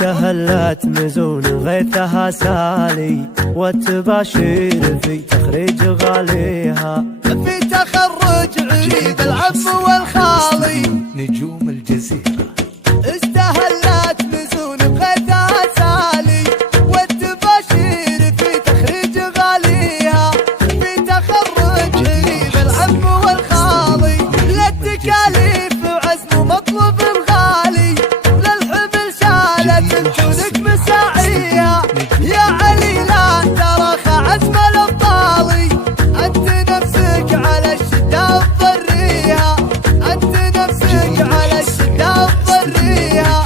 استهلت مزون غيثها سالي، والتباشير في تخريج غاليها، في تخرج عيد العم والخالي نجوم الجزيرة. استهلت مزون غيثها سالي، والتباشير في تخريج غاليها، في تخرج عيد العم والخالي، للتكاليف عزم مطلوب الغالي، للحمل شالت انتونك مساعيها، يا علي لا تراخى عزم الابطالي، انت نفسك على الشدة تضريها، انت نفسك على الشدة تضريها.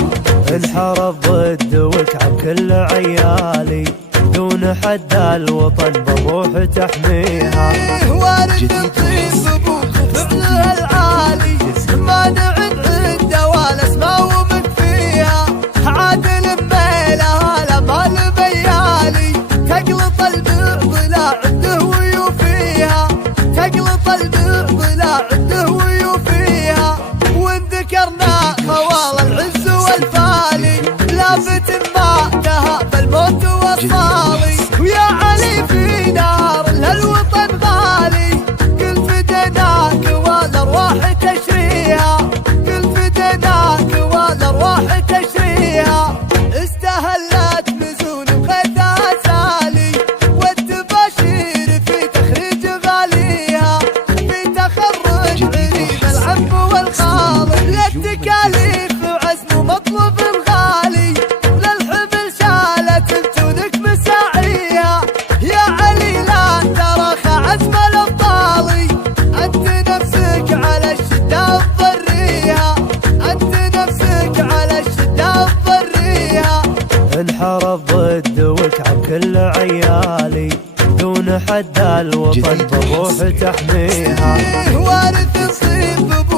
انحرف ضد وكعب كل عيالي، دون حد الوطن بروح تحميها. وارد الطيب ابوك وفعلها العالي، مانع عنده والاسماء ومكفيها، عادل بميلها الامال بيالي، تقلط البعض لا عنده ويوفيها، تقلط البعض لا عنده ويوفيها. وان ذكرنا خوال العز والفالي، لافت ما تهاب الموت والصالي، ويا علي في نار الوطن غالي، قل فدناك والارواح تشريها، قل فدناك والارواح تشريها. استهلت مزون بغيثها سالي، والتباشير في تخريج غاليها، في تخرج عريب العم والخالي، للتكاليف عزم مطلوب الغالي، للحمل شالت انتونك مساعيها، يا علي لا تراخى عزم الابطالي، انت نفسك على الشدة تضريها، انت نفسك على الشدة تضريها. انحرف ضد وكعب كل عيالي، دون حد الوطن بروح تحميها. وارث الصيف